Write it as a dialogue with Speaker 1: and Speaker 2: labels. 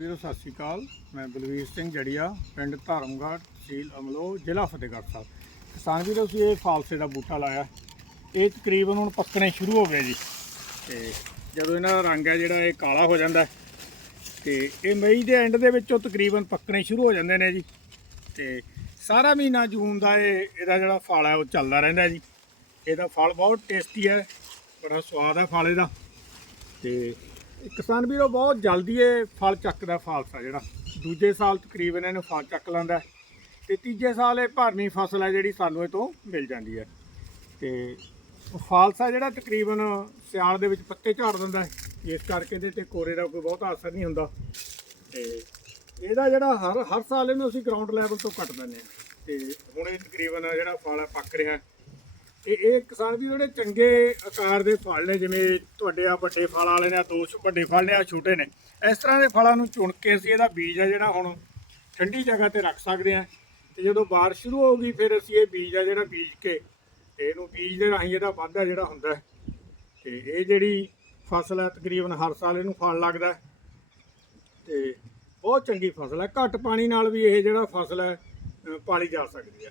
Speaker 1: ਵੀਰੋ ਸਤਿ ਸ਼੍ਰੀ ਅਕਾਲ। ਮੈਂ ਬਲਵੀਰ ਸਿੰਘ ਜੜੀਆ ਪਿੰਡ ਧਰਮਗੜ੍ਹ ਤਹਿਸੀਲ ਅਮਲੋ ਜ਼ਿਲ੍ਹਾ ਫਤਿਹਗੜ੍ਹ ਸਾਹਿਬ। ਕਿਸਾਨ ਵੀਰੋ ਅਸੀਂ ਇਹ ਫਾਲਸੇ ਦਾ ਬੂਟਾ ਲਾਇਆ। ਇਹ ਤਕਰੀਬਨ ਹੁਣ ਪੱਕਣੇ ਸ਼ੁਰੂ ਹੋ ਗਏ ਜੀ। ਤੇ ਜਦੋਂ ਇਹਨਾਂ ਦਾ ਰੰਗ ਹੈ ਜਿਹੜਾ ਇਹ ਕਾਲਾ ਹੋ ਜਾਂਦਾ ਹੈ, ਤੇ ਇਹ ਮਈ ਦੇ ਐਂਡ ਦੇ ਵਿੱਚੋਂ ਤਕਰੀਬਨ ਪੱਕਣੇ ਸ਼ੁਰੂ ਹੋ ਜਾਂਦੇ ਨੇ ਜੀ। ਤੇ ਸਾਰਾ ਮਹੀਨਾ ਜੂਨ ਦਾ ਇਹ ਇਹਦਾ ਜਿਹੜਾ ਫਲ ਹੈ ਉਹ ਚੱਲਦਾ ਰਹਿੰਦਾ ਜੀ। ਇਹਦਾ ਫਲ ਬਹੁਤ ਟੇਸਟੀ ਹੈ। ਬੜਾ ਸਵਾਦ ਹੈ ਫਲ ਇਹਦਾ। ਤੇ ਕਿਸਾਨ ਵੀਰੋ, ਬਹੁਤ ਜਲਦੀ ਇਹ ਫਲ ਚੱਕਦਾ, ਫਾਲਸਾ ਜਿਹੜਾ। ਦੂਜੇ ਸਾਲ ਤਕਰੀਬਨ ਇਹਨੂੰ ਫਲ ਚੱਕ ਲੈਂਦਾ ਹੈ। ਤੇ ਤੀਜੇ ਸਾਲ ਇਹ ਭਰਵੀਂ ਫਸਲ ਹੈ ਜਿਹੜੀ ਸਾਨੂੰ ਇਹ ਤੋਂ ਮਿਲ ਜਾਂਦੀ ਹੈ। ਤੇ ਫਾਲਸਾ ਜਿਹੜਾ ਤਕਰੀਬਨ ਸਿਆਲ ਦੇ ਵਿੱਚ ਪੱਤੇ ਝਾੜ ਦਿੰਦਾ ਹੈ। ਇਸ ਕਰਕੇ ਇਹਦੇ ਤੇ ਕੋਰੇ ਦਾ ਕੋਈ ਬਹੁਤਾ ਅਸਰ ਨਹੀਂ ਹੁੰਦਾ। ਤੇ ਇਹਦਾ ਜਿਹੜਾ ਹਰ ਹਰ ਸਾਲ ਇਹਨੂੰ ਅਸੀਂ ਗਰਾਊਂਡ ਲੈਵਲ ਤੋਂ ਕੱਟ ਦਿੰਦੇ ਹਾਂ। ਤੇ ਹੁਣ ਇਹ ਤਕਰੀਬਨ ਜਿਹੜਾ ਫਲ ਹੈ ਪੱਕ ਰਿਹਾ ਹੈ ਇਹ ਕਿਸਾਨ ਵੀ ਜਿਹੜੇ ਚੰਗੇ ਆਕਾਰ ਦੇ ਫਲ ਨੇ, ਜਿਵੇਂ ਤੁਹਾਡੇ ਆ ਵੱਡੇ ਫਲ ਵਾਲੇ ਨੇ ਦੋ ਛ- ਵੱਡੇ ਫਲ ਨੇ, ਆ ਛੋਟੇ ਨੇ, ਇਸ ਤਰ੍ਹਾਂ ਦੇ ਫਲਾਂ ਨੂੰ ਚੁਣ ਕੇ ਅਸੀਂ ਇਹਦਾ ਬੀਜ ਆ ਜਿਹੜਾ ਹੁਣ ਠੰਡੀ ਜਗ੍ਹਾ ਤੇ ਰੱਖ ਸਕਦੇ ਹਾਂ। ਤੇ ਜਦੋਂ ਬਾਰਿਸ਼ ਸ਼ੁਰੂ ਹੋਊਗੀ, ਫਿਰ ਅਸੀਂ ਇਹ ਬੀਜ ਆ ਜਿਹੜਾ ਬੀਜ ਕੇ ਤੇ ਇਹਨੂੰ ਬੀਜ ਦੇ ਰਾਹੀਂ ਇਹਦਾ ਵਾਧਾ ਜਿਹੜਾ ਹੁੰਦਾ ਹੈ। ਤੇ ਇਹ ਜਿਹੜੀ ਫਸਲ ਹੈ, ਤਕਰੀਬਨ ਹਰ ਸਾਲ ਇਹਨੂੰ ਫਲ ਲੱਗਦਾ ਹੈ। ਤੇ ਬਹੁਤ ਚੰਗੀ ਫਸਲ ਹੈ। ਘੱਟ ਪਾਣੀ ਨਾਲ ਵੀ ਇਹ ਜਿਹੜਾ ਫਸਲ ਹੈ ਪਾਲੀ ਜਾ ਸਕਦੀ ਹੈ।